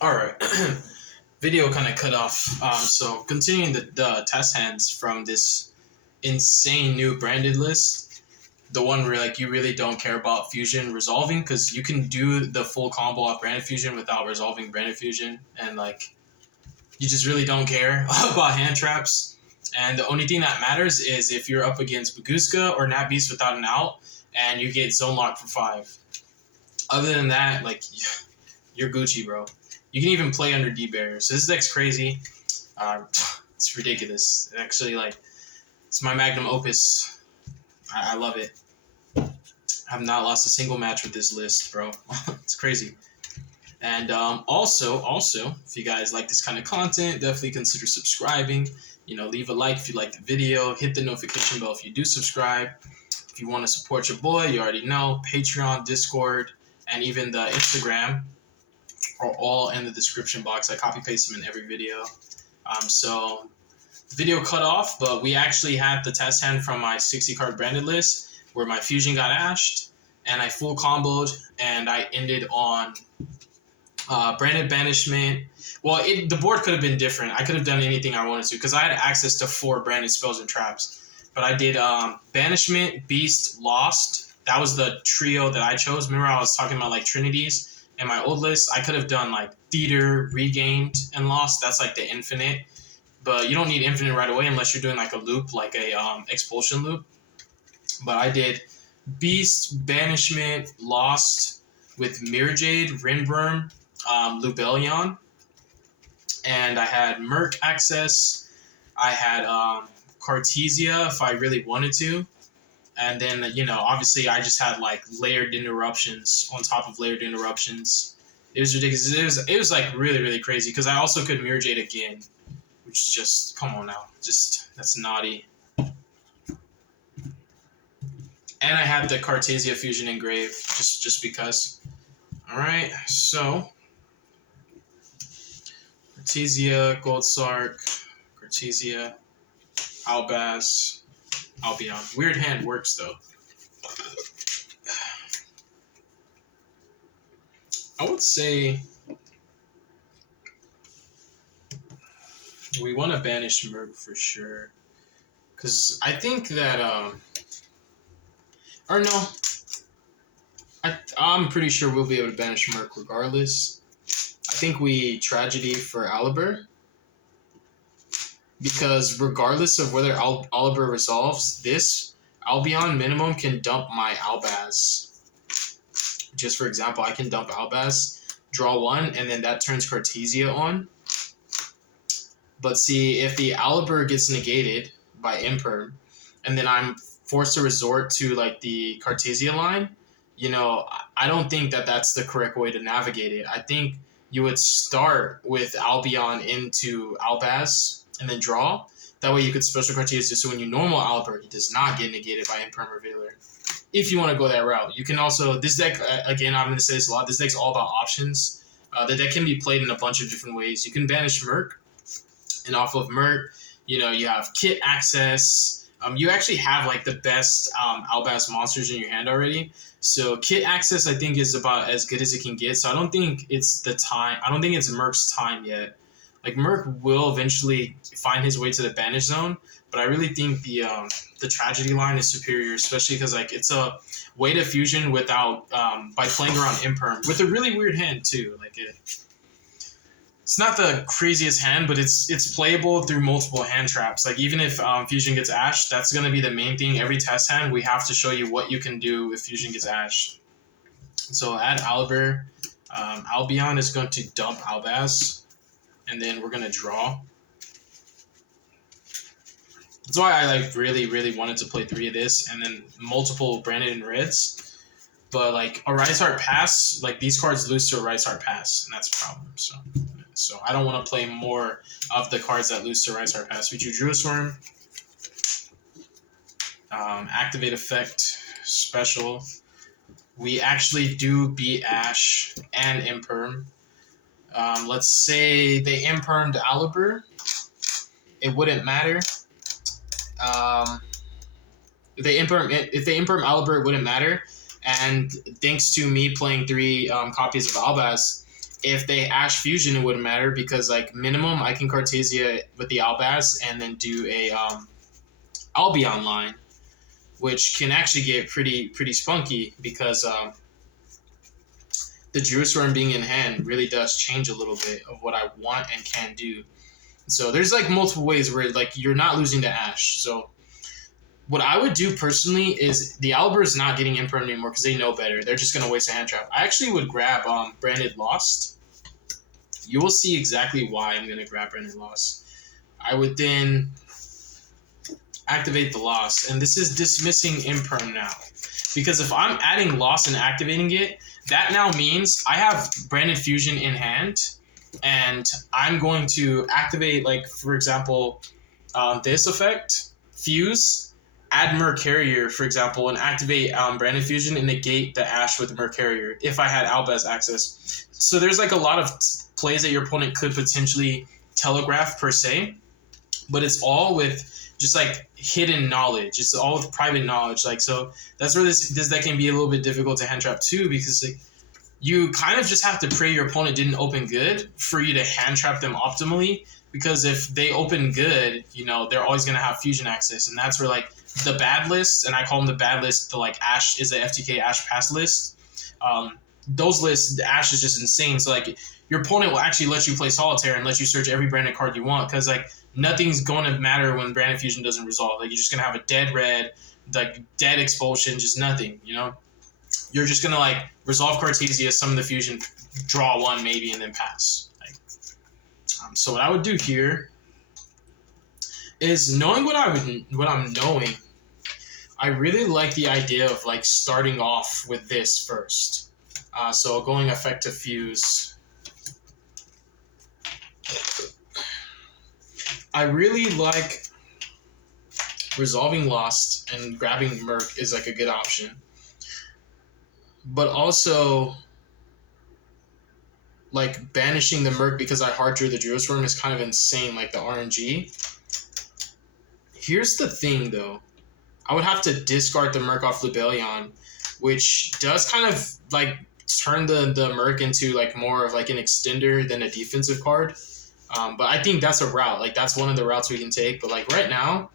All right. Video kind of cut off. So continuing the test hands from this insane new branded list, the one where like you really don't care about fusion resolving because you can do the full combo off branded fusion without resolving branded fusion, and like you just really don't care about hand traps. And the only thing that matters is if you're up against Baguska or Nat Beast without an out, and you get zone lock for 5. Other than that, like you're Gucci, bro. You can even play under D barrier. So this deck's crazy. It's ridiculous. Actually, like it's my magnum opus. I love it. I have not lost a single match with this list, bro. It's crazy. And also, if you guys like this kind of content, definitely consider subscribing. Leave a like if you like the video. Hit the notification bell if you do subscribe. If you want to support your boy, you already know. Patreon, Discord, and even the Instagram are all in the description box. I copy paste them in every video. So the video cut off, but we actually had the test hand from my 60 card branded list where my fusion got ashed and I full comboed and I ended on branded banishment. Well, the board could have been different. I could have done anything I wanted to because I had access to 4 branded spells and traps. But I did banishment, beast, lost. That was the trio that I chose. Remember I was talking about like trinities in my old list? I could have done like theater, regained, and lost. That's like the infinite. But you don't need infinite right away unless you're doing like a loop, like a expulsion loop. But I did beast, banishment, lost with Mirror Jade, Rinburn, Lubellion, and I had Merc access. I had Cartesia if I really wanted to, and then obviously I just had like layered interruptions on top of layered interruptions. It was ridiculous. It was like really really crazy because I also could Mirror Jade again, which just come on now, just that's naughty. And I had the Cartesia fusion engrave just because. All right, so Cartesia, Gold Sark, Cartesia, Albaz, Albion. Weird hand works though. I would say we want to banish Merc for sure. Because I think that, or no, I'm pretty sure we'll be able to banish Merc regardless. I think we Tragedy for Aliber. Because regardless of whether Aliber resolves, this Albion minimum can dump my Albaz. Just for example, I can dump Albaz, draw 1, and then that turns Cartesia on. But see, if the Aliber gets negated by Imperm, and then I'm forced to resort to like the Cartesia line, I don't think that that's the correct way to navigate it. I think you would start with Albion into Albaz and then draw. That way you could special Cartesia so when you normal Aliber, he does not get negated by Imperm or Veiler. If you want to go that route. You can also, this deck, again, I'm going to say this a lot, this deck's all about options. The deck can be played in a bunch of different ways. You can banish Merc, and off of Merc, you have Kit access. You actually have like the best Albaz monsters in your hand already. So Kit access, I think, is about as good as it can get. So I don't think it's the time. I don't think it's Merc's time yet. Like Merc will eventually find his way to the banish zone, but I really think the Tragedy line is superior, especially because like it's a way to fusion without by playing around Imperm with a really weird hand too. Like it's not the craziest hand, but it's playable through multiple hand traps. Like even if fusion gets ashed, that's gonna be the main thing. Every test hand, we have to show you what you can do if fusion gets ashed. So add Aliber. Albion is going to dump Albaz. And then we're gonna draw. That's why I like really, really wanted to play 3 of this and then multiple branded and reds. But like a Rise Heart Pass, like these cards lose to a Rise Heart Pass, and that's a problem. So I don't want to play more of the cards that lose to Rise Heart Pass. We drew Druisworm, activate effect, special. We actually do beat Ash and Imperm. Let's say they Impermed Aliber. It wouldn't matter. If they Imperm Aliber, it wouldn't matter. And thanks to me playing 3 copies of Albaz, If they Ash Fusion, it wouldn't matter because like minimum, I can Cartesia with the Albaz and then do a Albion line, which can actually get pretty spunky because the Jerusalem being in hand really does change a little bit of what I want and can do. So there's like multiple ways where like you're not losing to Ash. So what I would do personally is the Albert is not getting Imperm anymore because they know better. They're just gonna waste a hand trap. I actually would grab Branded Lost. You will see exactly why I'm gonna grab Branded Lost. I would then activate the Lost, and this is dismissing Imperm now. Because if I'm adding Lost and activating it, that now means I have Branded Fusion in hand, and I'm going to activate, like, for example, this effect, Fuse, add Mercarrier, for example, and activate Branded Fusion and negate the Ash with Mercarrier if I had Albaz access. So there's, like, a lot of plays that your opponent could potentially telegraph, per se, but it's all with just like hidden knowledge. It's all with private knowledge. Like, so that's where this deck can be a little bit difficult to hand trap too, because like you kind of just have to pray your opponent didn't open good for you to hand trap them optimally. Because if they open good, you know, they're always gonna have fusion access, and that's where like the bad list, and I call them the bad list. The like Ash is the FTK Ash pass list. Those lists, the Ash is just insane. So like your opponent will actually let you play solitaire and let you search every branded card you want, because like nothing's going to matter when Branded Fusion doesn't resolve. Like, you're just going to have a dead red, like, dead expulsion, just nothing, you know? You're just going to, like, resolve Cartesia, summon the Fusion, draw one maybe, and then pass. Like, so what I would do here is, knowing what I'm knowing, I really like the idea of, like, starting off with this first. So going effective Fuse. I really like resolving Lost and grabbing Merc is like a good option. But also, like, banishing the Merc because I hard drew the Geoswarm is kind of insane, like the RNG. Here's the thing, though. I would have to discard the Merc off Lubellion, which does kind of, like, turn the Merc into, like, more of, like, an extender than a defensive card. But I think that's a route. Like, that's one of the routes we can take. But, like, right now,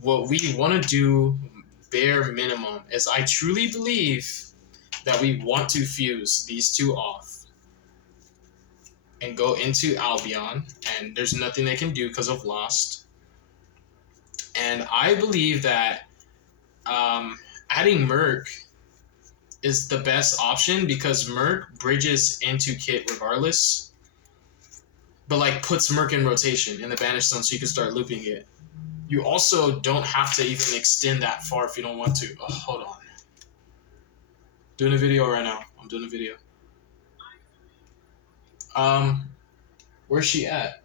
what we want to do, bare minimum, is I truly believe that we want to fuse these two off and go into Albion. And there's nothing they can do because of Lost. And I believe that adding Merc is the best option because Merc bridges into Kit regardless. But, like, puts Merc in rotation in the Banish Zone so you can start looping it. You also don't have to even extend that far if you don't want to. Oh, hold on. Doing a video right now. I'm doing a video. Where's she at?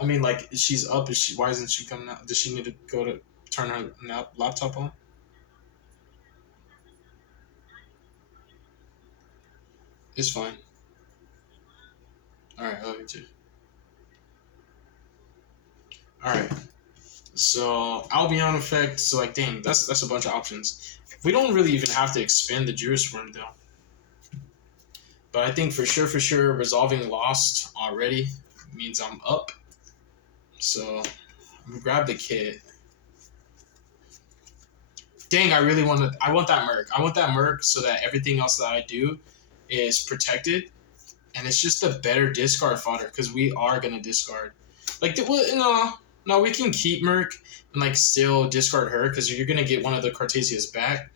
I mean, like, she's up. Why isn't she coming out? Does she need to go to turn her laptop on? It's fine. Alright, I love you too. Alright. So, Albion effect. So, like, dang, that's a bunch of options. We don't really even have to expand the Jerusalem, though. But I think for sure, resolving Lost already means I'm up. So, I'm gonna grab the kit. Dang, I want that Merc. I want that Merc so that everything else that I do is protected. And it's just a better discard fodder because we are going to discard. Like, no, we can keep Merc and, like, still discard her because you're going to get one of the Cartesias back.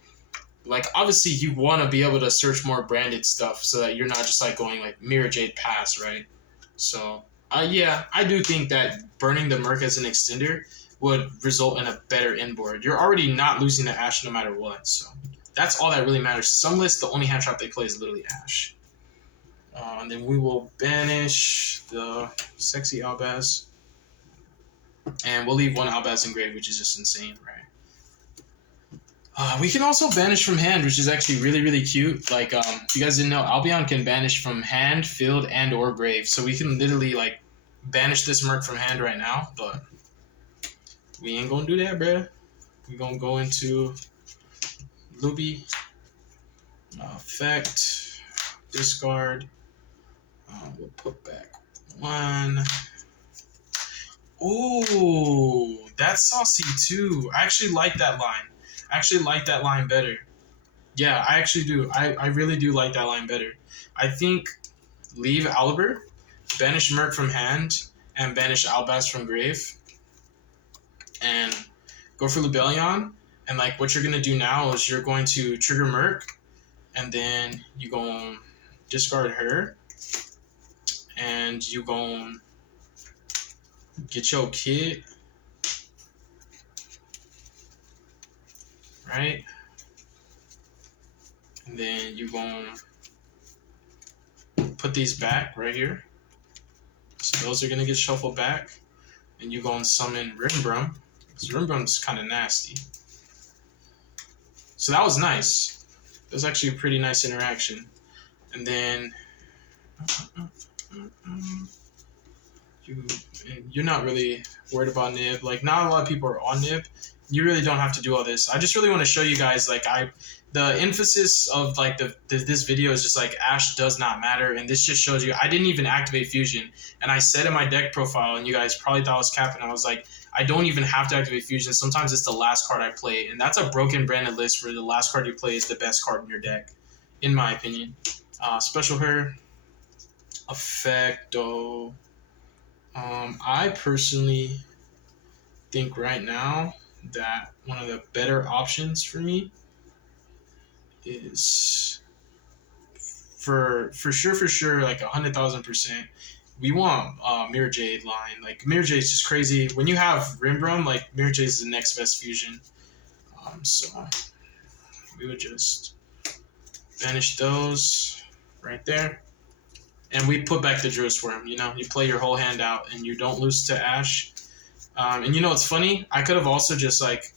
Like, obviously, you want to be able to search more branded stuff so that you're not just, like, going, like, Mirror Jade pass, right? So, yeah, I do think that burning the Merc as an extender would result in a better inboard. You're already not losing the Ash no matter what, so that's all that really matters. Some lists, the only hand trap they play is literally Ash. And then we will banish the sexy Albaz. And we'll leave one Albaz engraved, which is just insane, right? We can also banish from hand, which is actually really cute. Like, if you guys didn't know, Albion can banish from hand, field, and or grave. So we can literally, like, banish this Merc from hand right now, but we ain't gonna do that, bruh. We're gonna go into Loopy. Effect. Discard. We'll put back 1. Ooh, that's saucy too. I actually like that line. I actually like that line better. Yeah, I actually do. I really do like that line better. I think leave Aliber, banish Merc from hand, and banish Albaz from grave, and go for Lubellion. And like what you're gonna do now is you're going to trigger Merc, and then you go discard her, and you go get your kid, right? And then you go put these back right here. So those are gonna get shuffled back, and you go and summon Rimbrum. Because Rimbrum's kind of nasty. So that was nice. That was actually a pretty nice interaction. And then you're not really worried about Nib. Like, not a lot of people are on Nib. You really don't have to do all this. I just really want to show you guys, like, the emphasis of like this video is just like Ashe does not matter, and this just shows you I didn't even activate Fusion, and I said in my deck profile, and you guys probably thought I was capping. I was like, I don't even have to activate Fusion. Sometimes it's the last card I play, and that's a broken branded list where the last card you play is the best card in your deck, in my opinion. Special her, Effecto. I personally think right now that one of the better options for me is for sure like 100,000%. We want Mirror Jade line. Like Mirror Jade is just crazy. When you have Rimbrum, like Mirror Jade is the next best fusion. So we would just banish those right there, and we put back the Drill Swarm. You know, you play your whole hand out, and you don't lose to Ashe. And you know what's funny? I could have also just like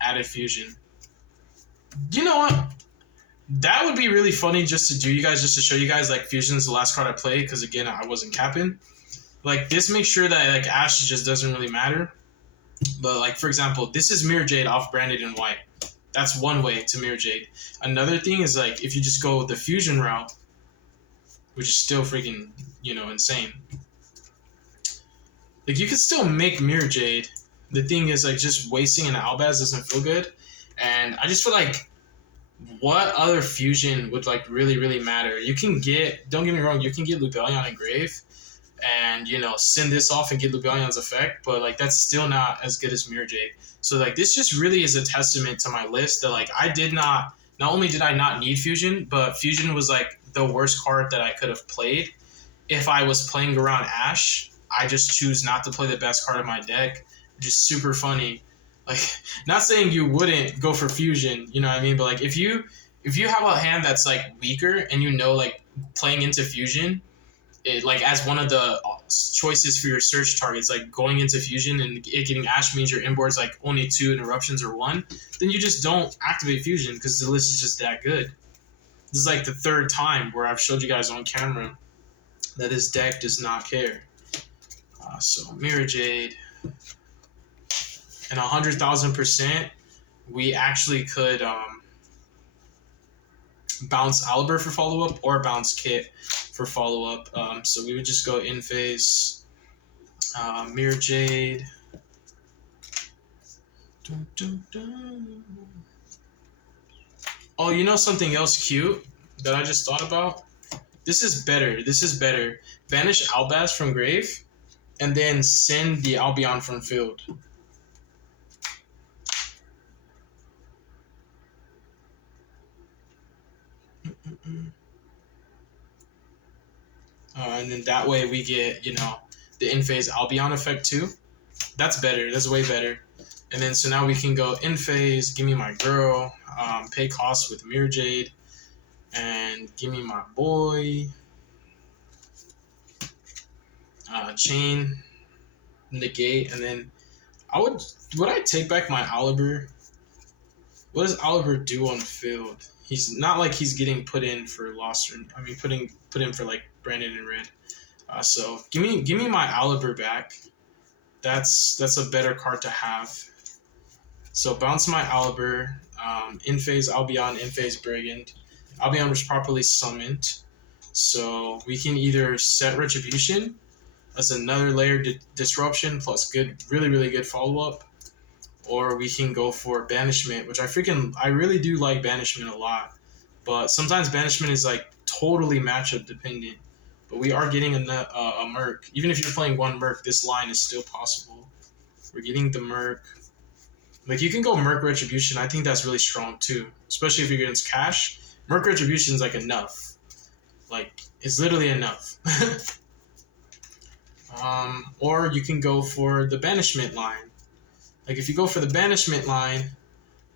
added fusion. You know what? That would be really funny just to do, you guys, just to show you guys like fusion is the last card I play, because again I wasn't capping. Like this makes sure that like Ashe just doesn't really matter. But like for example, this is Mirror Jade off branded in white. That's one way to Mirror Jade. Another thing is like if you just go the fusion route, which is still freaking, you know, insane. Like you could still make Mirror Jade. The thing is like just wasting an Albaz doesn't feel good. And I just feel like what other fusion would like really matter? You can get, don't get me wrong, you can get Lubellion and Grave and, you know, send this off and get Lubellion's effect, but like that's still not as good as Mirror Jade. So like this just really is a testament to my list that like I did not only did I not need fusion, but fusion was like the worst card that I could have played. If I was playing around Ashe, I just choose not to play the best card of my deck, which is super funny. Like, not saying you wouldn't go for fusion, you know what I mean? But like, if you have a hand that's like weaker and you know like playing into fusion, it like as one of the choices for your search targets, like going into fusion and it getting Ashe means your inboard's like only 2 and eruptions or 1, then you just don't activate fusion because the list is just that good. This is like the 3rd time where I've showed you guys on camera that this deck does not care. So Mirror Jade. And 100,000%, we actually could bounce Aliber for follow-up or bounce Kit for follow-up. So we would just go in phase, Mirror Jade. Dun, dun, dun. Oh, you know something else cute that I just thought about? This is better. This is better. Banish Albaz from grave, and then send the Albion from field. And then that way we get, you know, the in-phase Albion effect too. That's better. That's way better. And then so now we can go in-phase, give me my girl, pay costs with Mirror Jade, and give me my boy, chain, negate, and then would I take back my Oliver? What does Oliver do on the field? He's not like he's getting put in for lost, or I mean put in for like Brandon and Red. So give me my Oliver back. That's a better card to have. So bounce my Oliver, in phase Albion, in phase Brigand. Albion was properly summoned. So we can either set Retribution as another layer disruption plus good, really, really good follow-up, or we can go for Banishment, which I really do like Banishment a lot. But sometimes Banishment is like totally matchup dependent. But we are getting a Merc. Even if you're playing one Merc, this line is still possible. We're getting the Merc. Like, you can go Merc Retribution. I think that's really strong too, especially if you're against Cash. Merc Retribution is like enough. Like, it's literally enough. Or you can go for the Banishment line. Like, if you go for the Banishment line,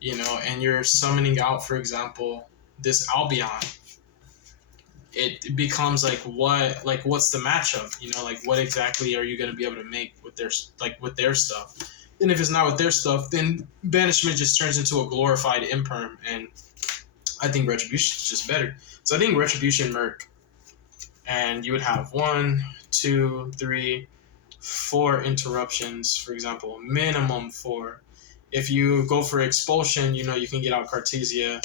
and you're summoning out, for example, this Albion, it becomes what's the matchup? Like, what exactly are you going to be able to make with their stuff? And if it's not with their stuff, then Banishment just turns into a glorified Imperm, and I think Retribution is just better. So I think Retribution Merc, and you would have 1, 2, 3, 4 interruptions, for example, minimum 4. If you go for Expulsion, you can get out Cartesia.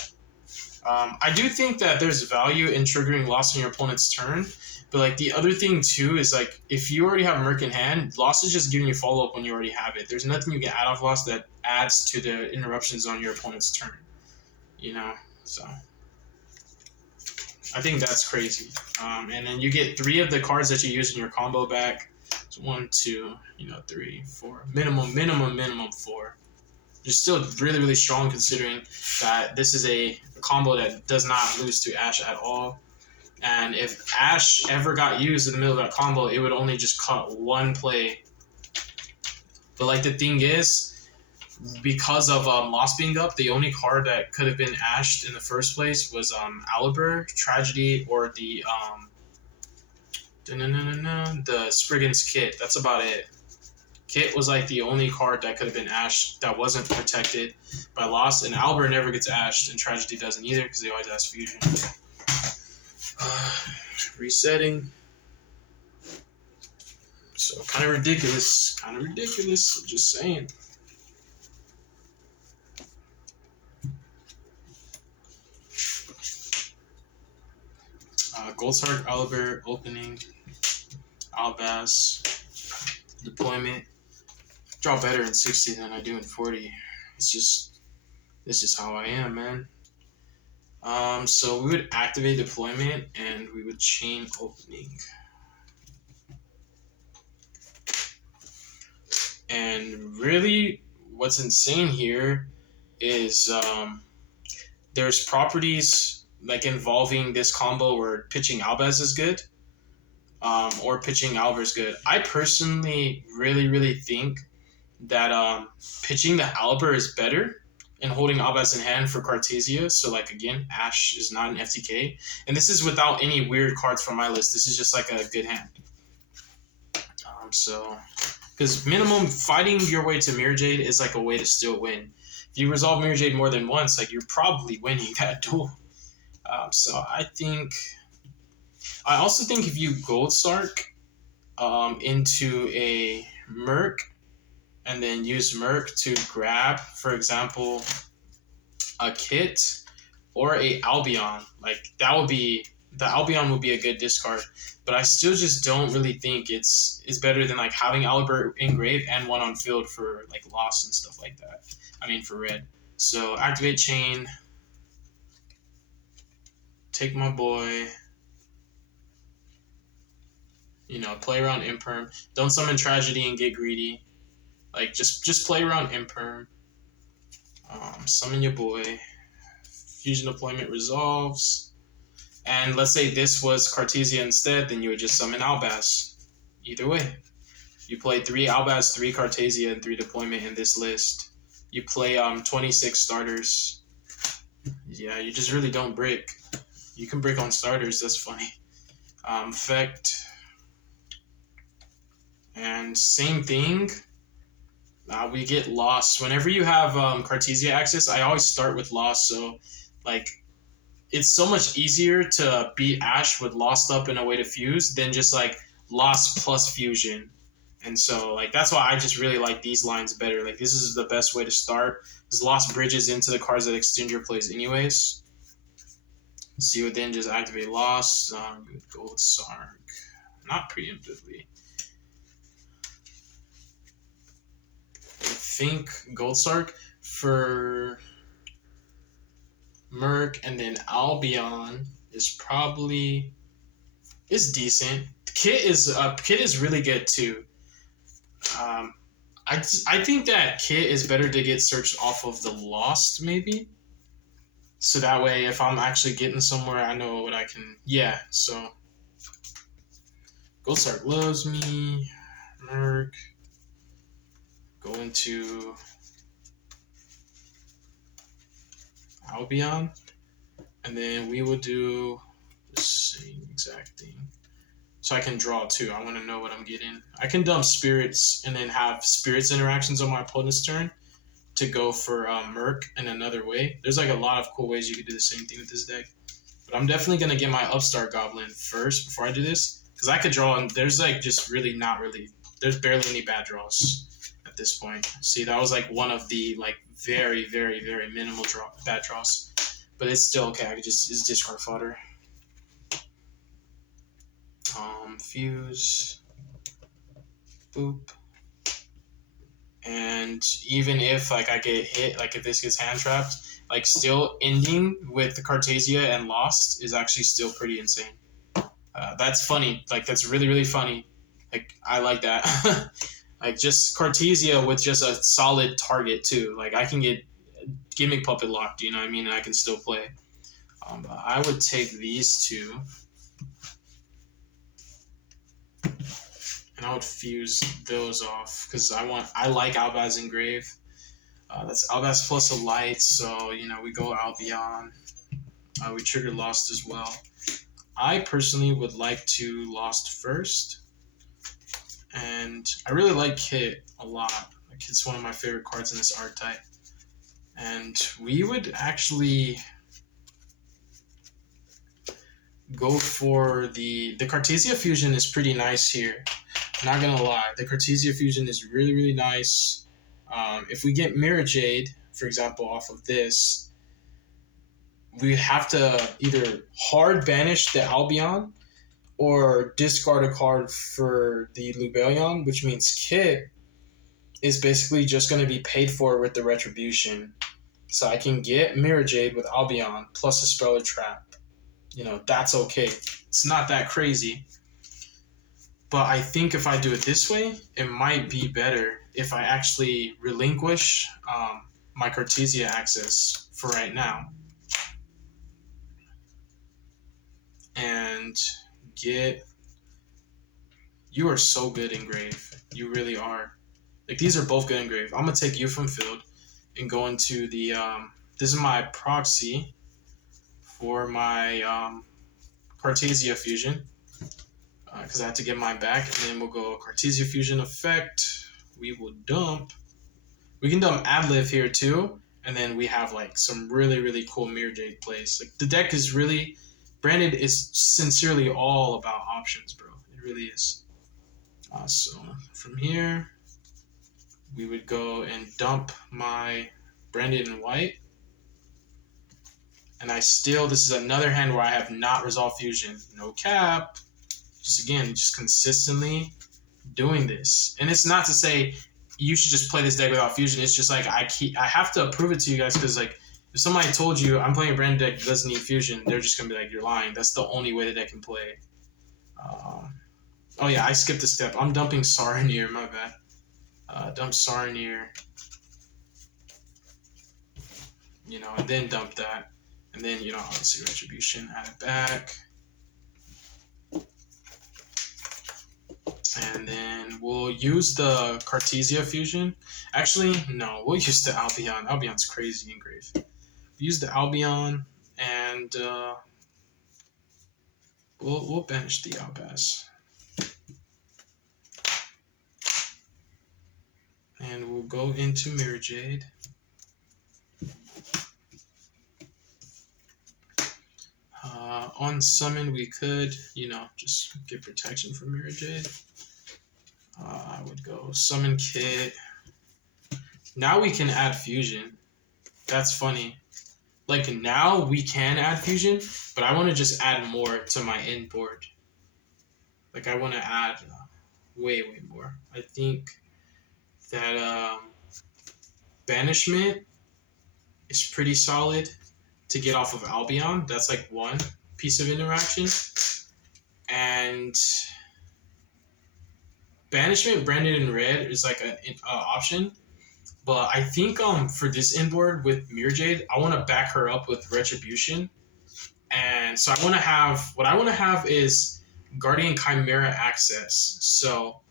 I do think that there's value in triggering loss on your opponent's turn, but like the other thing too is like if you already have Merc in hand, loss is just giving you follow up when you already have it. There's nothing you can add off loss that adds to the interruptions on your opponent's turn. So I think that's crazy. And then you get 3 of the cards that you use in your combo back. So 1, 2, 3, 4. Minimum 4. You're still really, really strong considering that this is a combo that does not lose to Ashe at all. And if Ashe ever got used in the middle of that combo, it would only just cut 1 play. But like the thing is, because of Lost being up, the only card that could have been Ashed in the first place was Alibur, Tragedy, or the Spriggan's Kit. That's about it. Kit was like the only card that could have been ashed that wasn't protected by loss, and Albert never gets ashed, and Tragedy doesn't either because they always ask fusion. Resetting. So kind of ridiculous. Just saying. Goldsark, Albert, opening, Albaz, deployment. Draw better in 60 than I do in 40. It's just how I am, man. So we would activate deployment and we would chain opening. And really, what's insane here is there's properties like involving this combo where pitching Albaz is good, or pitching Albert is good. I personally really think that pitching the Albert is better and holding Albaz in hand for Cartesia. So like again, Ashe is not an FTK, and this is without any weird cards from my list. This is just like a good hand. So because minimum fighting your way to Mirror Jade is like a way to still win. If you resolve Mirror Jade more than once, like you're probably winning that duel. So I also think if you Gold Sark into a Merc and then use Merc to grab, for example, a Kit or a Albion, like the Albion would be a good discard. But I still just don't really think it's better than like having Albert in grave and 1 on field for like loss and stuff like that. I mean for red. So activate chain. Take my boy. Play around Imperm. Don't summon Tragedy and get greedy. Like just play around Imperm. Summon your boy. Fusion deployment resolves. And let's say this was Cartesia instead, then you would just summon Albaz. Either way. You play 3 Albaz, 3 Cartesia, and 3 deployment in this list. You play 26 starters. Yeah, you just really don't brick. You can brick on starters, that's funny. Effect. And same thing. We get lost. Whenever you have Cartesia access, I always start with lost. So, like, it's so much easier to beat Ashe with lost up in a way to fuse than just like lost plus fusion. And so, like, that's why I just really like these lines better. Like, this is the best way to start. Because lost bridges into the cards that extend your plays anyways. See what then just activate Lost. Gold Sark. Not preemptively. I think Gold Sark for Merc and then Albion is probably decent. Kit is really good too. I think that Kit is better to get searched off of the Lost maybe. So that way, if I'm actually getting somewhere, I know what I can. Yeah. So Gold Sark loves me. Merc. Go into Albion, and then we will do the same exact thing. So I can draw too. I want to know what I'm getting. I can dump spirits and then have spirits interactions on my opponent's turn to go for Merc in another way. There's like a lot of cool ways you could do the same thing with this deck. But I'm definitely going to get my Upstart Goblin first before I do this. Because I could draw, and there's like just really not really, there's barely any bad draws at this point. See, that was like one of the like very, very, very minimal bad draws. But it's still okay. I could just, it's discard fodder. Fuse. Boop. And even if like I get hit, like if this gets hand trapped, like still ending with the Cartesia and Lost is actually still pretty insane. That's funny. Like that's really, really funny. Like I like that. Like just Cartesia with just a solid target too. Like I can get Gimmick Puppet locked, you know what I mean? And I can still play. I would take these two. And I would fuse those off because I like Albaz Engrave. That's Albaz plus a light, so you know we go Albion. We trigger Lost as well. I personally would like to Lost first, and I really like Kit a lot. Like Kit's one of my favorite cards in this archetype, and we would actually go for the Cartesia fusion is pretty nice here. Not gonna lie, the Cartesia fusion is really, really nice. If we get Mirror Jade, for example, off of this, we have to either hard banish the Albion or discard a card for the Lubellion, which means Kit is basically just going to be paid for with the Retribution. So I can get Mirror Jade with Albion plus a Speller Trap. You know, that's okay. It's not that crazy. But I think if I do it this way, it might be better if I actually relinquish my Cartesia access for right now. And get... You are so good, Engrave. You really are. Like, these are both good, Engrave. I'm going to take you from field and go into the... this is my proxy for my Cartesia fusion. Because I had to get mine back, and then we'll go Cartesia fusion effect. We will dump. We can dump Adliv here too, and then we have like some really, really cool Mirror Jade plays. Like the deck is really, Branded is sincerely all about options, bro. It really is. So from here, we would go and dump my Branded in white. And this is another hand where I have not resolved fusion. No cap. Just consistently doing this. And it's not to say you should just play this deck without fusion. It's just like I have to prove it to you guys because like if somebody told you I'm playing a brand deck that doesn't need fusion, they're just gonna be like, you're lying. That's the only way the deck can play. Oh yeah, I skipped a step. I'm dumping Saronir, my bad. Dump Saronir. You know, and then dump that. And then, you know, obviously Retribution, add it back. And then we'll use the Cartesia fusion. Actually, no, we'll use the Albion. Albion's crazy Engrave. We'll use the Albion, and we'll banish the Albaz. And we'll go into Mirror Jade. On summon, we could, you know, just get protection from Mirror Jade. I would go summon Kit. Now we can add fusion. That's funny. like now we can add fusion, but I want to just add more to my inboard. Like I want to add way more. I think that banishment is pretty solid to get off of Albion. That's like one piece of interaction. And banishment branded in red is like an option. But I think for this inboard with Mirror Jade, I want to back her up with Retribution. And so I want to have, what I want to have is Guardian Chimera access. So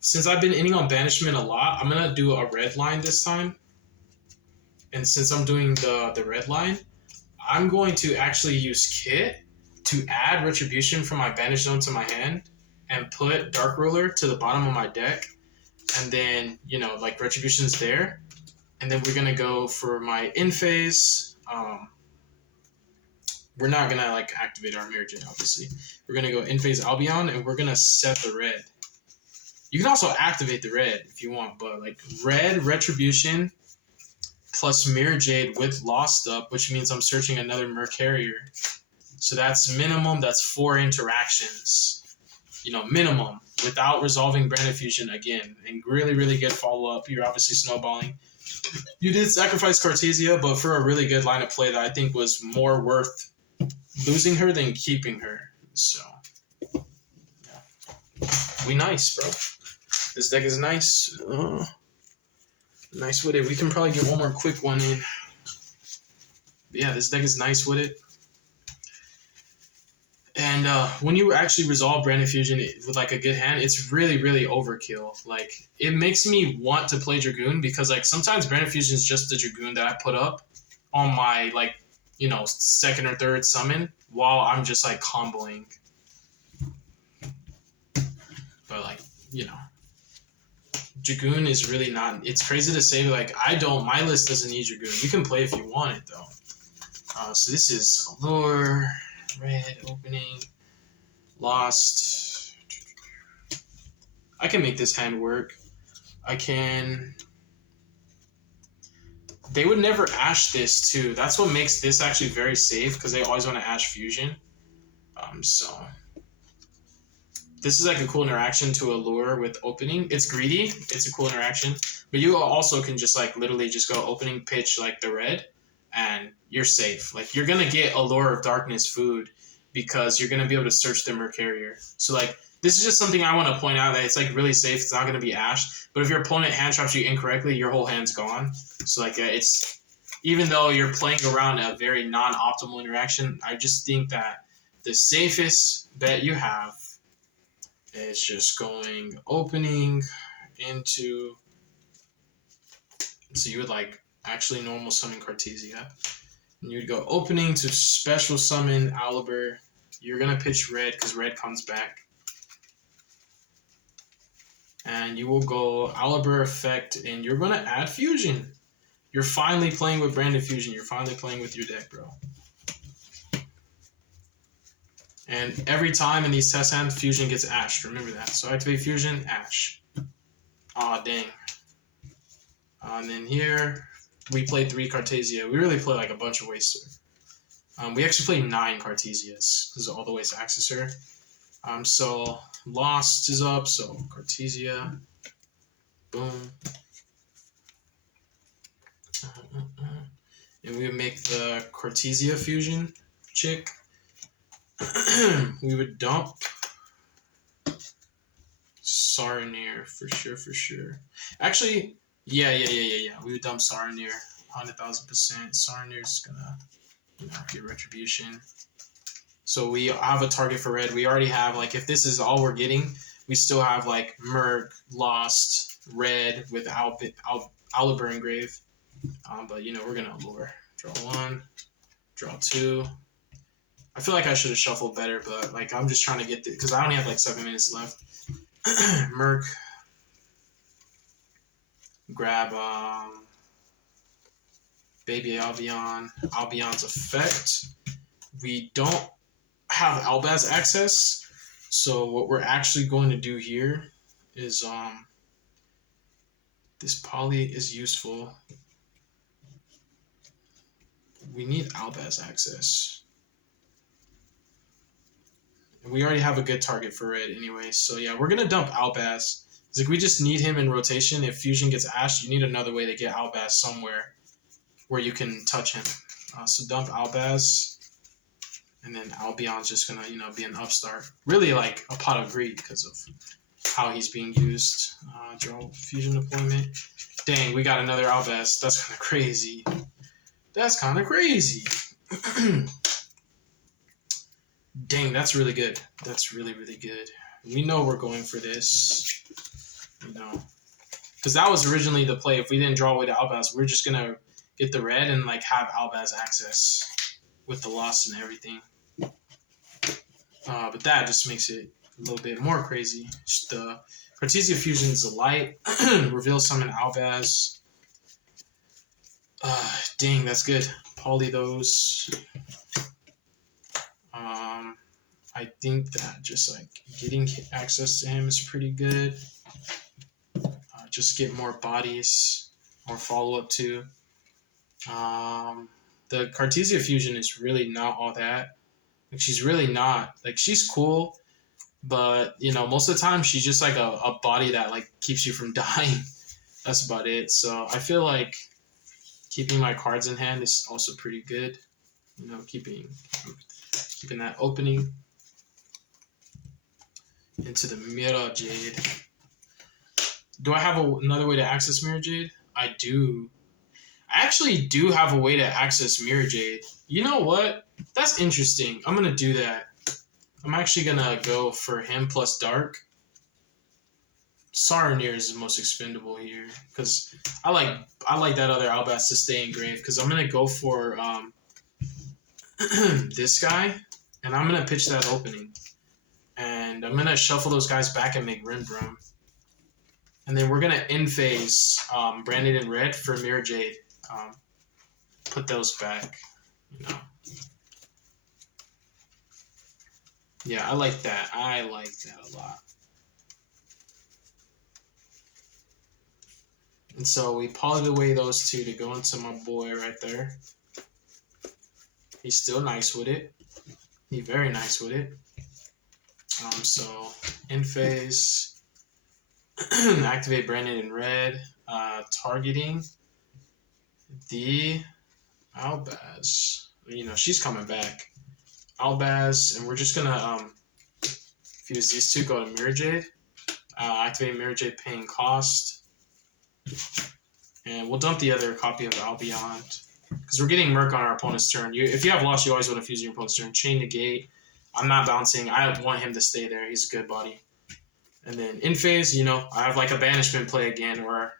since I've been inning on banishment a lot, I'm going to do a red line this time. And since I'm doing the red line, I'm going to actually use Kit to add Retribution from my Banish Zone to my hand and put Dark Ruler to the bottom of my deck. And then, you know, like Retribution's there. And then we're going to go for my in phase. We're not going to like activate our Mirror Jade, obviously. We're going to go in phase Albion and we're going to set the red. You can also activate the red if you want, but like red Retribution plus Mirror Jade with Lost Up, which means I'm searching another Mer Carrier. So that's minimum, that's 4 interactions. You know, minimum, without resolving Branded Fusion again. And really good follow-up. You're obviously snowballing. You did sacrifice Cartesia, but for a really good line of play that I think was more worth losing her than keeping her. So, yeah. We nice, bro. This deck is nice. Nice with it. We can probably get one more quick one in. But yeah, this deck is nice with it. And when you actually resolve Branded Fusion with like a good hand, it's really overkill. Like it makes me want to play Dragoon because like sometimes Branded Fusion is just the Dragoon that I put up on my like, you know, second or third summon while I'm just like comboing. But like, you know, Dragoon is really not. It's crazy to say like my list doesn't need Dragoon. You can play if you want it though. So this is Allure. Red opening, Lost. I can make this hand work. I can. They would never Ash this too. That's what makes this actually very safe because they always want to Ash Fusion. So this is like a cool interaction to Allure with opening. It's greedy. It's a cool interaction, but you also can just like literally just go opening pitch like the red, and you're safe. Like you're gonna get Allure of Darkness food because you're gonna be able to search the Mer Carrier. So like this is just something I want to point out that it's like really safe. It's not gonna be Ash, but if your opponent hand traps you incorrectly, your whole hand's gone. So like it's even though you're playing around a very non-optimal interaction, I just think that the safest bet you have is just going opening into. So you would like actually normal summon Cartesia. And you'd go opening to special summon Aliber. You're going to pitch red because red comes back. And you will go Aliber effect and you're going to add fusion. You're finally playing with Branded Fusion. You're finally playing with your deck, bro. And every time in these test hands, fusion gets ashed. Remember that. So activate fusion, ash. Aw, dang. And then here, we played 3 Cartesia. We really play like a bunch of ways. We actually play 9 Cartesias because all the ways to access her. So Lost is up. So Cartesia, boom. And we would make the Cartesia fusion chick. We would dump Saronir for sure. Actually, yeah. We would dump Saronir 100,000%. Saronir's gonna, you know, get retribution. So we have a target for red. We already have like if this is all we're getting, we still have like Merc, Lost, red with Aliber Engrave. But you know we're gonna Allure. Draw 1, draw 2. I feel like I should have shuffled better, but like I'm just trying to get because I only have like 7 minutes left. Merc, grab Baby Albion, Albion's effect. We don't have Albaz access, so what we're actually going to do here is this poly is useful. We need Albaz access. And we already have a good target for red anyway. So yeah, we're going to dump Albaz. It's like we just need him in rotation. If Fusion gets Ashed, you need another way to get Albaz somewhere where you can touch him. So dump Albaz. And then Albion's just going to, be an upstart. Really like a pot of greed because of how he's being used. Draw Fusion deployment. Dang, we got another Albaz. That's kind of crazy. That's kind of crazy. Dang, that's really good. That's really, really good. We know we're going for this. Because that was originally the play. If we didn't draw away to Albaz, we're just going to get the red and like have Albaz access with the loss and everything. But that just makes it a little bit more crazy. Just the Cartesia Fusion is a light. Reveal summon Albaz. Dang, that's good. Poly those. I think that just like getting access to him is pretty good. Just get more bodies, more follow-up too. The Cartesia Fusion is really not all that. Like, she's really not. Like, she's cool, but, most of the time she's just like a body that like keeps you from dying. That's about it. So I feel like keeping my cards in hand is also pretty good. Keeping that opening into the Mirror Jade. Do I have another way to access Mirror Jade? I do. I actually do have a way to access Mirror Jade. You know what? That's interesting. I'm going to do that. I'm actually going to go for him plus Dark. Saronir is the most expendable here. Because I like that other Albaz to stay engraved. Because I'm going to go for this guy. And I'm going to pitch that opening. And I'm going to shuffle those guys back and make Rinbrum. And then we're going to in-phase Branded in red for Mirror Jade. Put those back, Yeah, I like that. I like that a lot. And so we polyed away those two to go into my boy right there. He's still nice with it. He's very nice with it. So in phase, activate Branded in red, targeting the Albaz. She's coming back. Albaz, and we're just gonna fuse these two, go to Mirror Jade. Activate Mirror Jade, paying cost. And we'll dump the other copy of Albion. Because we're getting Merc on our opponent's turn. If you have lost, you always want to fuse your opponent's turn. Chain Negate. I'm not bouncing. I want him to stay there. He's a good buddy. And then in phase, I have like a banishment play again where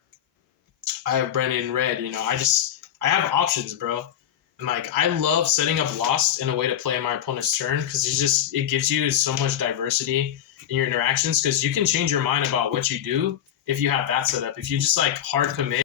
I have Branded in red. I have options, bro. And like, I love setting up Lost in a way to play on my opponent's turn because it gives you so much diversity in your interactions because you can change your mind about what you do if you have that set up. If you just like hard commit